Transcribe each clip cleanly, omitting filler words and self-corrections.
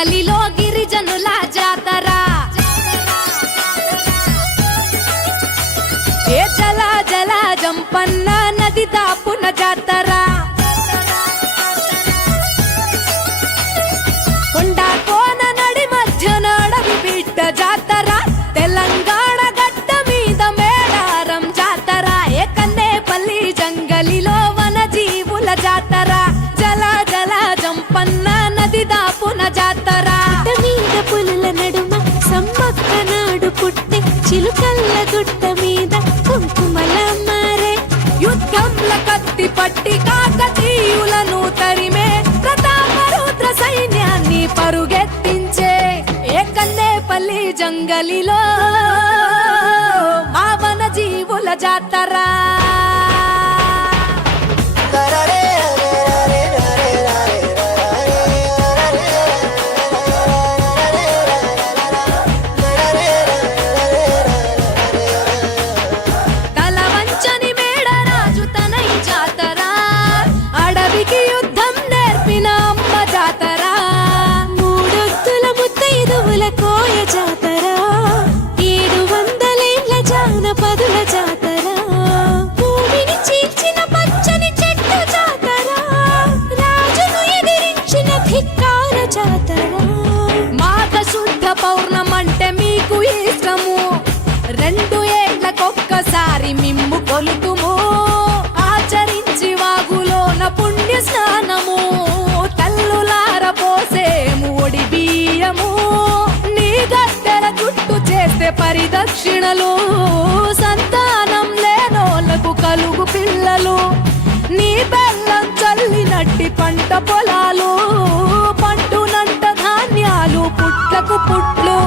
జంగలిలో గిరిజనుల జాతర ఏ జల జల జంపన్న నది దాపున జాతర కొండ కోన నడి మధ్యన అడవి బిడ్డ జాతర తెలంగాణ గడ్డ మీద మేడారం జాతర ఏ కన్నేపల్లి జంగలిలో వన జీవుల జాతర జల జల జంపన్న నది దాపున జాతర మీద పులుల నడుమ సమ్మక్క నాడు పుట్టే చిలుకల్ల గుట్ట మీద కుంకుమల మారే యుద్ధంల కత్తి పట్టి కాకతీయులను తరిమే ప్రతాపరుద్ర సైన్యాన్ని పరుగెత్తించే ఏ కన్నేపల్లి జంగలిలో మా వన జీవుల జాతర కోయ జాతర 700 జానపదుల జాతర భూమిని చీల్చిన పచ్చని చెట్టు జాతర రాజును ఎదిరించిన ధిక్కార జాతర మాఘ శుద్ధ పౌర్ణమంటే మీకు ఇష్టము 2 ఏళ్లకొక్కసారి మిమ్ము కొలుతుము ఆచరించి వాగులోన పుణ్య స్నానము తల్లులార పోసేము ఒడి బియ్యము గద్దెల చుట్టూ చేస్తే పరిదక్షిణలు సంతానం లేనోళ్లకు కలుగు పిల్లలు నీ బెల్లం చల్లినట్టి పంట పొలాలు పంటునంట ధాన్యాలు పుట్లకు పుట్లు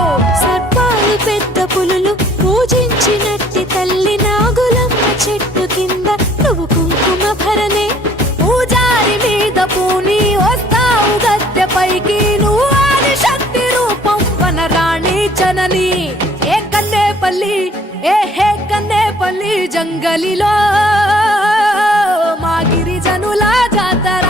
సర్పాలు పెద్ద పులులు పూజించినట్టి తల్లి నాగులమ్మ చెట్టు కింద నువ్వు కుంకుమ భరణే పూజారి మీద పూని వస్తావు గద్దె పైకి నువ్వు ఆది శక్తి రూపం వనరాణి జనని ఏ కన్నేపల్లి హే కన్నేపల్లి జంగలిలో మా గిరిజనుల జాతర